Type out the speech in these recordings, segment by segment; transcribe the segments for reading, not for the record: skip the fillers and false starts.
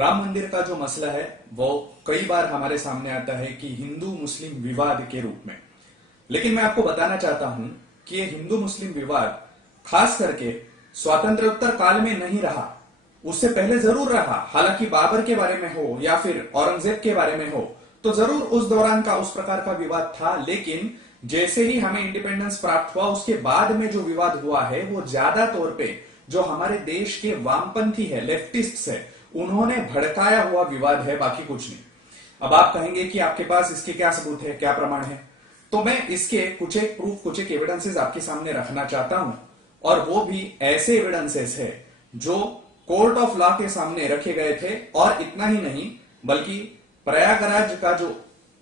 राम मंदिर का जो मसला है वो कई बार हमारे सामने आता है कि हिंदू मुस्लिम विवाद के रूप में। लेकिन मैं आपको बताना चाहता हूं कि ये हिंदू मुस्लिम विवाद खास करके स्वातंत्र्योत्तर काल में नहीं रहा, उससे पहले जरूर रहा। हालांकि बाबर के बारे में हो या फिर औरंगजेब के बारे में हो तो जरूर उस दौरान का उस प्रकार का विवाद था। लेकिन जैसे ही हमें इंडिपेंडेंस प्राप्त हुआ उसके बाद में जो विवाद हुआ है वो ज्यादा तौर पे जो हमारे देश के वामपंथी है, लेफ्टिस्ट है, उन्होंने भड़काया हुआ विवाद है, बाकी कुछ नहीं। अब आप कहेंगे कि आपके पास इसके क्या सबूत है, क्या प्रमाण है, तो मैं इसके कुछ एक प्रूफ, कुछ एक एविडेंसेस आपके सामने रखना चाहता हूं। और वो भी ऐसे एविडेंसेस है जो कोर्ट ऑफ लॉ के सामने रखे गए थे। और इतना ही नहीं बल्कि प्रयागराज का जो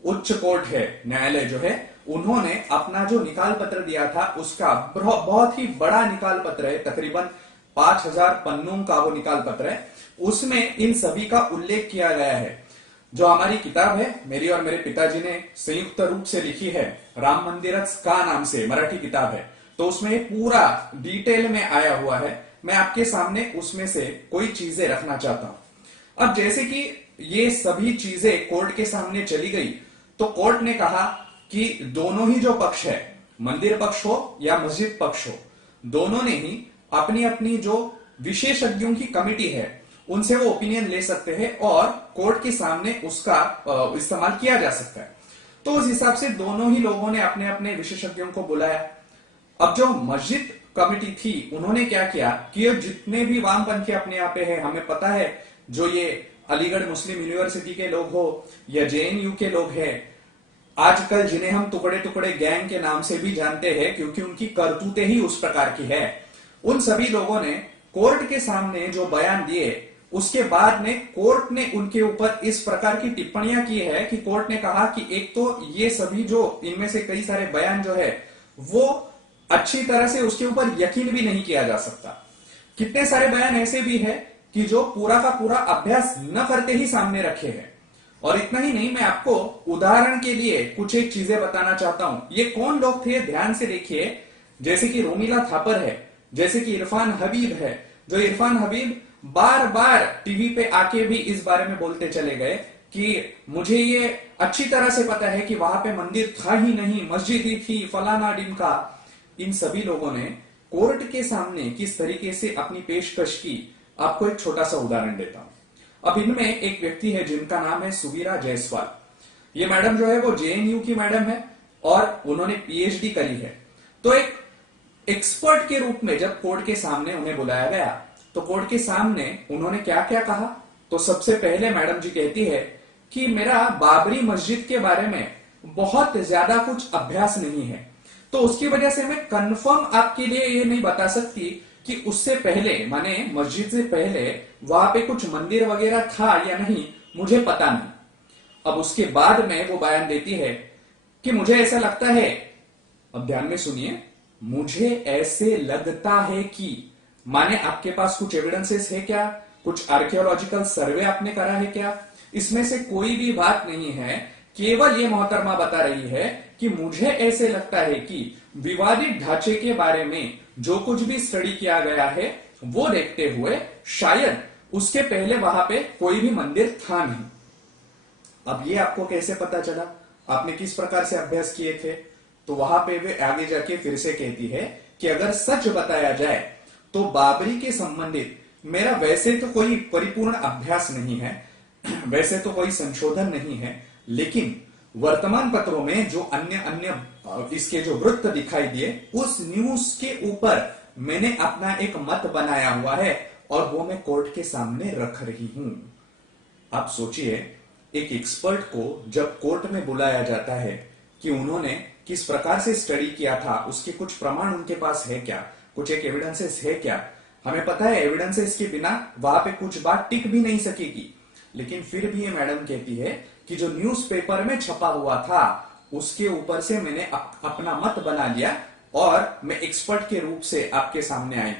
उच्च कोर्ट है, न्यायालय जो है, उन्होंने अपना जो निकाल पत्र दिया था उसका बहुत ही बड़ा निकाल पत्र है, तकरीबन 5000 पन्नों का वो निकाल पत्र है। उसमें इन सभी का उल्लेख किया गया है। जो हमारी किताब है, मेरी और मेरे पिताजी ने संयुक्त रूप से लिखी है, राम मंदिरच का नाम से मराठी किताब है, तो उसमें पूरा डिटेल में आया हुआ है। मैं आपके सामने उसमें से कोई चीजें रखना चाहता हूं। अब जैसे कि ये सभी चीजें कोर्ट के सामने चली गई तो कोर्ट ने कहा कि दोनों ही जो पक्ष है, मंदिर पक्ष हो या मस्जिद पक्ष हो, दोनों ने ही अपनी अपनी जो विशेषज्ञों की कमिटी है उनसे वो ओपिनियन ले सकते हैं और कोर्ट के सामने उसका इस्तेमाल किया जा सकता है। तो उस हिसाब से दोनों ही लोगों ने अपने अपने विशेषज्ञों को बुलाया। अब जो मस्जिद कमिटी थी उन्होंने क्या किया कि ये जितने भी वामपंथी अपने यहाँ पे है, हमें पता है, जो ये अलीगढ़ मुस्लिम यूनिवर्सिटी के लोग हो या जेएनयू के लोग हैं, आजकल जिन्हें हम टुकड़े टुकड़े गैंग के नाम से भी जानते हैं क्योंकि उनकी करतूतें ही उस प्रकार की है, उन सभी लोगों ने कोर्ट के सामने जो बयान दिए उसके बाद में कोर्ट ने उनके ऊपर इस प्रकार की टिप्पणियां की है कि कोर्ट ने कहा कि एक तो ये सभी जो इनमें से कई सारे बयान जो है वो अच्छी तरह से उसके ऊपर यकीन भी नहीं किया जा सकता। कितने सारे बयान ऐसे भी है कि जो पूरा का पूरा अभ्यास न करते ही सामने रखे हैं। और इतना ही नहीं, मैं आपको उदाहरण के लिए कुछ एक चीजें बताना चाहता हूं। ये कौन लोग थे ध्यान से देखिए। जैसे कि रोमिला थापर है, जैसे कि इरफान हबीब है। जो इरफान हबीब बार बार टीवी पे आके भी इस बारे में बोलते चले गए कि मुझे ये अच्छी तरह से पता है कि वहां पे मंदिर था ही नहीं, मस्जिद ही थी, फलाना डिमका। इन सभी लोगों ने कोर्ट के सामने किस तरीके से अपनी पेशकश की, आपको एक छोटा सा उदाहरण देता हूं। अब इनमें एक व्यक्ति है जिनका नाम है सुवीरा जायसवाल। ये मैडम जो है वो जेएनयू की मैडम है और उन्होंने पीएचडी करी है। तो एक एक्सपर्ट के रूप में जब कोर्ट के सामने उन्हें बुलाया गया तो कोर्ट के सामने उन्होंने क्या क्या कहा, तो सबसे पहले मैडम जी कहती है कि मेरा बाबरी मस्जिद के बारे में बहुत ज्यादा कुछ अभ्यास नहीं है, तो उसकी वजह से मैं कंफर्म आपके लिए ये नहीं बता सकती कि उससे पहले, माने मस्जिद से पहले वहां पे कुछ मंदिर वगैरह था या नहीं, मुझे पता नहीं। अब उसके बाद में वो बयान देती है कि मुझे ऐसा लगता है, अब ध्यान में सुनिए, मुझे ऐसे लगता है कि, माने आपके पास कुछ एविडेंसेस है क्या, कुछ आर्कियोलॉजिकल सर्वे आपने करा है क्या, इसमें से कोई भी बात नहीं है। केवल ये मोहतरमा बता रही है कि मुझे ऐसे लगता है कि विवादित ढांचे के बारे में जो कुछ भी स्टडी किया गया है वो देखते हुए शायद उसके पहले वहां पे कोई भी मंदिर था नहीं। अब ये आपको कैसे पता चला, आपने किस प्रकार से अभ्यास किए थे, तो वहां पे वे आगे जाके फिर से कहती है कि अगर सच बताया जाए तो बाबरी के संबंधित मेरा वैसे तो कोई परिपूर्ण अभ्यास नहीं है, वैसे तो कोई संशोधन नहीं है, लेकिन वर्तमान पत्रों में जो अन्य अन्य इसके जो वृत्त दिखाई दिए उस न्यूज के ऊपर मैंने अपना एक मत बनाया हुआ है और वो मैं कोर्ट के सामने रख रही हूं। आप सोचिए, एक एक्सपर्ट को जब कोर्ट में बुलाया जाता है कि उन्होंने किस प्रकार से स्टडी किया था, उसके कुछ प्रमाण उनके पास है क्या, कुछ एक एविडेंसेस है क्या। हमें पता है एविडेंसेस के बिना वहां पे कुछ बात टिक भी नहीं सकेगी, लेकिन फिर भी ये मैडम कहती है कि जो न्यूज़पेपर में छपा हुआ था उसके ऊपर से मैंने अपना मत बना लिया और मैं एक्सपर्ट के रूप से आपके सामने आई।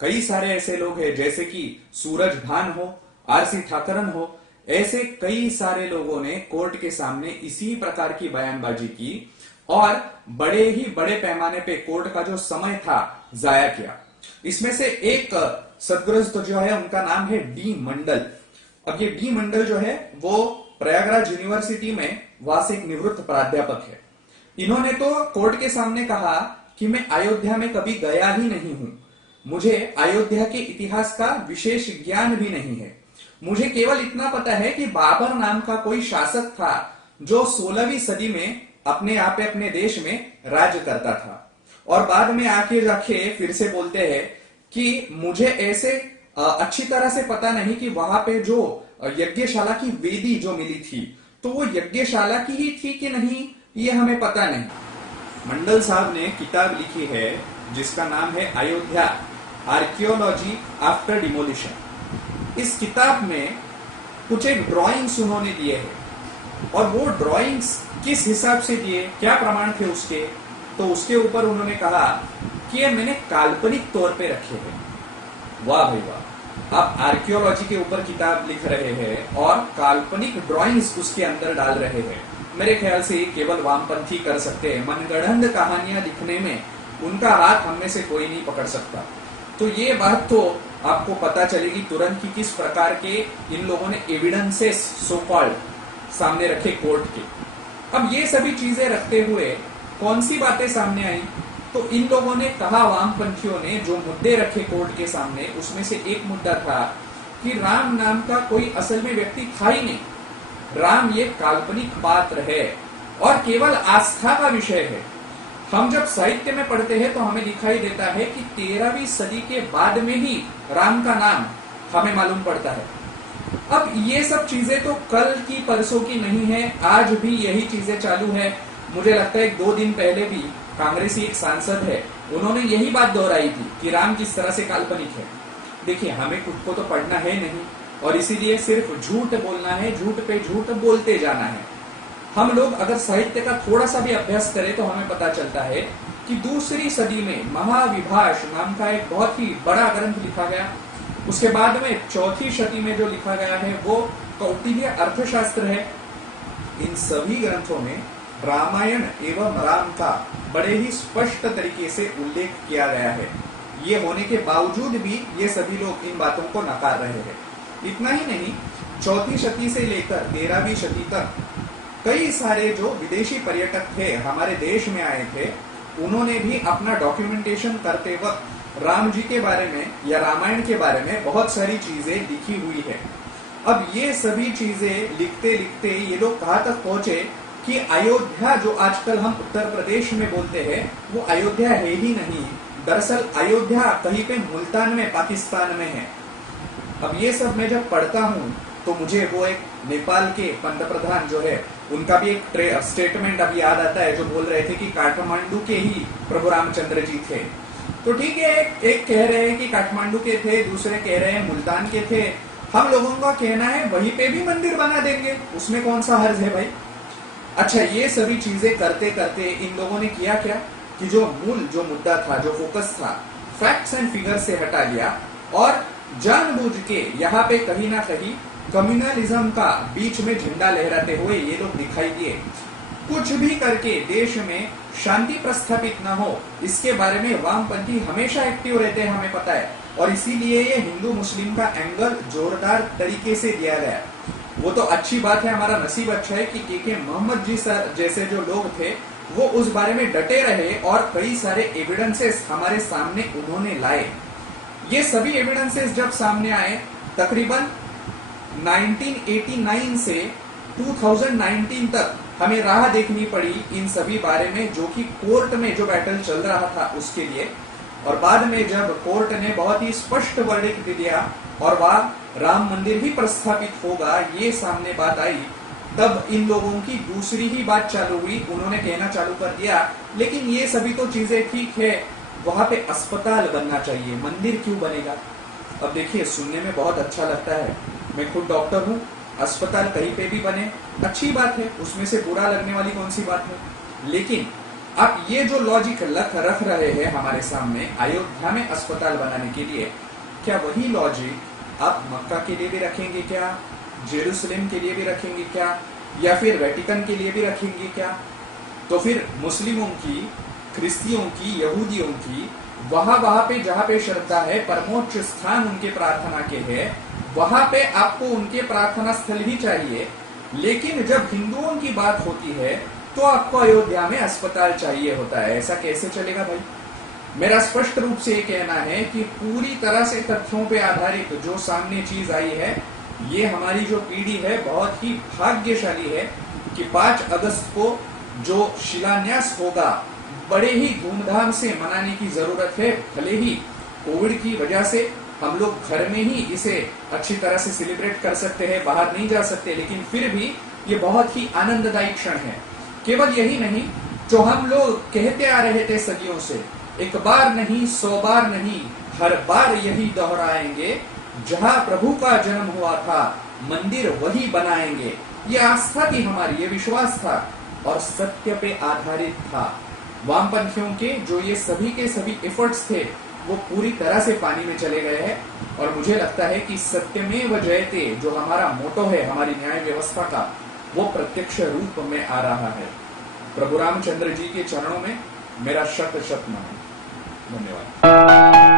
कई सारे ऐसे लोग हैं जैसे कि सूरज भान हो, आरसी ठाकरन हो, ऐसे कई सारे लोगों ने कोर्ट के सामने इसी प्रकार की बयानबाजी की और बड़े ही बड़े पैमाने पे कोर्ट का जो समय था जाया किया। इसमें से एक सदग्रस्त जो है उनका नाम है डी मंडल। अब ये डी मंडल जो है वो प्रयागराज यूनिवर्सिटी में वार्षिक निवृत्त प्राध्यापक है। इन्होंने तो कोर्ट के सामने कहा कि मैं अयोध्या में कभी गया ही नहीं हूं, मुझे अयोध्या के इतिहास का विशेष ज्ञान भी नहीं है, मुझे केवल इतना पता है कि बाबर नाम का कोई शासक था जो 16वीं सदी में अपने आप पे अपने देश में राज करता था। और बाद में आके जाके फिर से बोलते हैं कि मुझे ऐसे अच्छी तरह से पता नहीं कि वहां पे जो यज्ञशाला की वेदी जो मिली थी तो वो यज्ञशाला की ही थी कि नहीं, ये हमें पता नहीं। मंडल साहब ने किताब लिखी है जिसका नाम है अयोध्या आर्कियोलॉजी आफ्टर डिमोलिशन। इस किताब में कुछ एक ड्राइंग्स उन्होंने दिए हैं और वो ड्राइंग्स किस हिसाब से दिए, क्या प्रमाण थे उसके, तो उसके ऊपर उन्होंने कहा कि ये मैंने काल्पनिक तौर पे रखे हैं। वाह भाई वाह, आप आर्कियोलॉजी के ऊपर किताब लिख रहे हैं और काल्पनिक ड्राइंग्स उसके अंदर डाल रहे हैं। मेरे ख्याल से केवल वामपंथी कर सकते हैं, मनगढ़ंत कहानियां लिखने में उनका हाथ हम में से कोई नहीं पकड़ सकता। तो ये बात तो आपको पता चलेगी तुरंत कि किस प्रकार के इन लोगों ने एविडेंसेस सो कॉल्ड सामने रखे कोर्ट के। अब ये सभी चीजें रखते हुए कौन सी बातें सामने आई, तो इन लोगों ने कहा, वामपंथियों ने जो मुद्दे रखे कोर्ट के सामने उसमें से एक मुद्दा था कि राम नाम का कोई असल में व्यक्ति था ही नहीं, राम ये काल्पनिक पात्र है और केवल आस्था का विषय है। हम जब साहित्य में पढ़ते हैं तो हमें दिखाई देता है कि 13वीं सदी के बाद में ही राम का नाम हमें मालूम पड़ता है। अब ये सब चीजें तो कल की परसों की नहीं है, आज भी यही चीजें चालू है। मुझे लगता है 2 दिन पहले भी कांग्रेसी एक सांसद है, उन्होंने यही बात दोहराई थी कि राम किस तरह से काल्पनिक है। देखिए, हमें खुद को तो पढ़ना है नहीं और इसीलिए सिर्फ झूठ बोलना है, झूठ पे झूठ बोलते जाना है। हम लोग अगर साहित्य का थोड़ा सा भी अभ्यास करें तो हमें पता चलता है कि 2री सदी में महाविभाष नाम का एक बहुत ही बड़ा ग्रंथ लिखा गया। उसके बाद में 4ठी शती में जो लिखा गया है वो कौटिल्य अर्थशास्त्र है। इन सभी ग्रंथों में रामायण एवं राम का बड़े ही स्पष्ट तरीके से उल्लेख किया गया है। ये होने के बावजूद भी ये सभी लोग इन बातों को नकार रहे हैं। इतना ही नहीं, 4ठी शती से लेकर 13वीं शती तक कई सारे जो विदेशी पर्यटक थे हमारे देश में आए थे, उन्होंने भी अपना डॉक्यूमेंटेशन करते वक्त राम जी के बारे में या रामायण के बारे में बहुत सारी चीजें लिखी हुई है। अब ये सभी चीजें लिखते लिखते ये लोग कहाँ तक पहुंचे कि अयोध्या जो आजकल हम उत्तर प्रदेश में बोलते हैं वो अयोध्या है ही नहीं, दरअसल अयोध्या कहीं पे मुल्तान में पाकिस्तान में है। अब ये सब मैं जब पढ़ता हूँ तो मुझे वो एक नेपाल के पंतप्रधान जो है उनका भी एक स्टेटमेंट अभी याद आता है, जो बोल रहे थे कि काठमांडू के ही प्रभु रामचंद्र जी थे। तो ठीक है, एक कह रहे हैं कि काठमांडू के थे, दूसरे कह रहे हैं मुल्तान के थे। हम लोगों का कहना है वहीं पे भी मंदिर बना देंगे, उसमें कौन सा हर्ज है भाई। अच्छा, ये सभी चीजें करते करते इन लोगों ने किया क्या कि जो मूल जो मुद्दा था, जो फोकस था, फैक्ट्स एंड फिगर से हटा लिया और जानबूझ के यहाँ पे कहीं ना कहीं कम्युनलिज्म का बीच में झंडा लहराते हुए ये लोग दिखाई दिए। कुछ भी करके देश में शांति प्रस्थापित न हो, इसके बारे में वामपंथी हमेशा एक्टिव रहते हैं, हमें पता है। और इसीलिए ये हिंदू मुस्लिम का एंगल जोरदार तरीके से दिया गया। वो तो अच्छी बात है, हमारा नसीब अच्छा है कि के मोहम्मद जी सर जैसे जो लोग थे वो उस बारे में डटे रहे और कई सारे एविडेंसेस हमारे सामने उन्होंने लाए। ये सभी एविडेंसेस जब सामने आए, तकरीबन 1989 से 2019 तक हमें राह देखनी पड़ी इन सभी बारे में, जो कि कोर्ट में जो बैटल चल रहा था उसके लिए। और बाद में जब कोर्ट ने बहुत ही स्पष्ट वर्डिक्ट दिया और वह राम मंदिर ही प्रस्थापित होगा, ये सामने बात आई, तब इन लोगों की दूसरी ही बात चालू हुई। उन्होंने कहना चालू कर दिया, लेकिन ये सभी तो चीजें ठीक है, वहां पे अस्पताल बनना चाहिए, मंदिर क्यों बनेगा। अब देखिए, सुनने में बहुत अच्छा लगता है, मैं खुद डॉक्टर हूँ, अस्पताल कहीं पे भी बने अच्छी बात है, उसमें से बुरा लगने वाली कौन सी बात है। लेकिन आप ये जो लॉजिक रख रहे हैं हमारे सामने अयोध्या में अस्पताल बनाने के लिए, क्या वही लॉजिक आप मक्का के लिए भी रखेंगे क्या, जेरूसलम के लिए भी रखेंगे क्या, या फिर वेटिकन के लिए भी रखेंगे क्या। तो फिर मुस्लिमों की, ख्रिस्तियों की, यहूदियों की वहां पे जहां पे श्रद्धा है, परमोच्च स्थान उनके प्रार्थना के है, वहां पे आपको उनके प्रार्थना स्थल ही चाहिए, लेकिन जब हिंदुओं की बात होती है तो आपको अयोध्या में अस्पताल चाहिए होता है। ऐसा कैसे चलेगा भाई? मेरा स्पष्ट रूप से ये कहना है कि पूरी तरह से तथ्यों पे आधारित जो सामने चीज आई है, ये हमारी जो पीढ़ी है बहुत ही भाग्यशाली है कि 5 अगस्त को जो शिलान्यास होगा बड़े ही धूमधाम से मनाने की जरूरत है। भले ही कोविड की वजह से हम लोग घर में ही इसे अच्छी तरह से सेलिब्रेट कर सकते हैं, बाहर नहीं जा सकते, लेकिन फिर भी ये बहुत ही आनंददायी क्षण है। केवल यही नहीं, जो हम लोग कहते आ रहे थे सदियों से, एक बार नहीं 100 बार नहीं, हर बार यही दोहराएंगे, जहां प्रभु का जन्म हुआ था मंदिर वही बनाएंगे। ये आस्था थी हमारी, ये विश्वास था और सत्य पे आधारित था। वामपंथियों के जो ये सभी के सभी एफर्ट्स थे वो पूरी तरह से पानी में चले गए हैं। और मुझे लगता है कि सत्यमेव जयते जो हमारा मोटो है हमारी न्याय व्यवस्था का, वो प्रत्यक्ष रूप में आ रहा है। प्रभु रामचंद्र जी के चरणों में मेरा शत शत नमन। धन्यवाद।